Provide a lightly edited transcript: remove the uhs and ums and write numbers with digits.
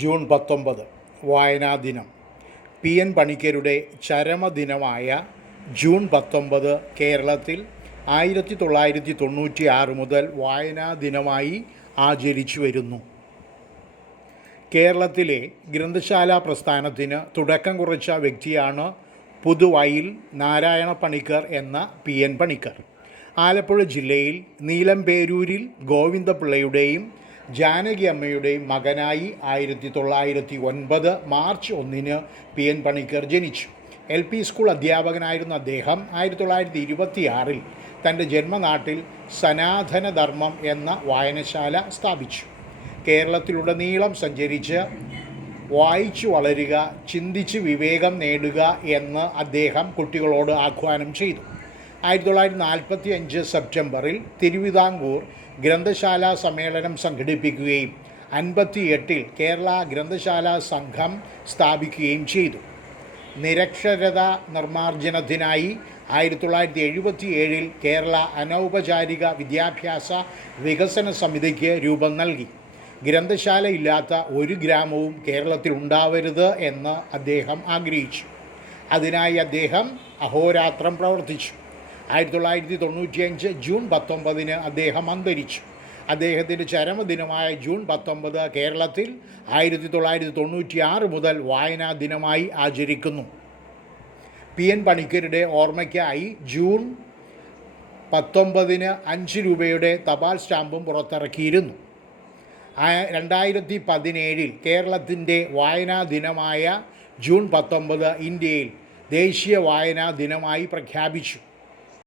June 19 വായനാ ദിനം. P N പണിക്കരുടെ ചരമദിനമായ ജൂൺ 19 കേരളത്തിൽ 1996 മുതൽ വായനാ ദിനമായി ആചരിച്ചു വരുന്നു. കേരളത്തിലെ ഗ്രന്ഥശാല പ്രസ്ഥാനത്തിന് തുടക്കം കുറിച്ച വ്യക്തിയാണ് പുതുവയിൽ നാരായണ പണിക്കർ എന്ന പി എൻ പണിക്കർ. ആലപ്പുഴ ജില്ലയിൽ നീലംപേരൂരിൽ ഗോവിന്ദപിള്ളയുടെയും ജാനകി അമ്മയുടെയും മകനായി 1909 മാർച്ച് 1 പി എൻ പണിക്കർ ജനിച്ചു. LP സ്കൂൾ അധ്യാപകനായിരുന്ന അദ്ദേഹം 1926 തൻ്റെ ജന്മനാട്ടിൽ സനാതനധർമ്മം എന്ന വായനശാല സ്ഥാപിച്ചു. കേരളത്തിലുടനീളം സഞ്ചരിച്ച് വായിച്ചു വളരുക, ചിന്തിച്ച് വിവേകം നേടുക എന്ന് അദ്ദേഹം കുട്ടികളോട് ആഹ്വാനം ചെയ്തു. 1945 സെപ്റ്റംബറിൽ തിരുവിതാംകൂർ ഗ്രന്ഥശാല സമ്മേളനം സംഘടിപ്പിക്കുകയും 58 കേരള ഗ്രന്ഥശാല സംഘം സ്ഥാപിക്കുകയും ചെയ്തു. നിരക്ഷരത നിർമ്മാർജ്ജനത്തിനായി 1977 കേരള അനൗപചാരിക വിദ്യാഭ്യാസ വികസന സമിതിക്ക് രൂപം നൽകി. ഗ്രന്ഥശാല ഇല്ലാത്ത ഒരു ഗ്രാമവും കേരളത്തിൽ ഉണ്ടാവരുത് എന്ന് അദ്ദേഹം ആഗ്രഹിച്ചു. അതിനായി അദ്ദേഹം അഹോരാത്രം പ്രവർത്തിച്ചു. 1995 ജൂൺ 19 അദ്ദേഹം അന്തരിച്ചു. അദ്ദേഹത്തിൻ്റെ ചരമദിനമായ ജൂൺ 19 കേരളത്തിൽ 1996 മുതൽ വായനാ ദിനമായി ആചരിക്കുന്നു. പി എൻ പണിക്കരുടെ ഓർമ്മയ്ക്കായി ജൂൺ 19 5 രൂപയുടെ തപാൽ സ്റ്റാമ്പും പുറത്തിറക്കിയിരുന്നു. 2017 കേരളത്തിൻ്റെ വായനാ ദിനമായ ജൂൺ 19 ഇന്ത്യയിൽ ദേശീയ വായനാ ദിനമായി പ്രഖ്യാപിച്ചു.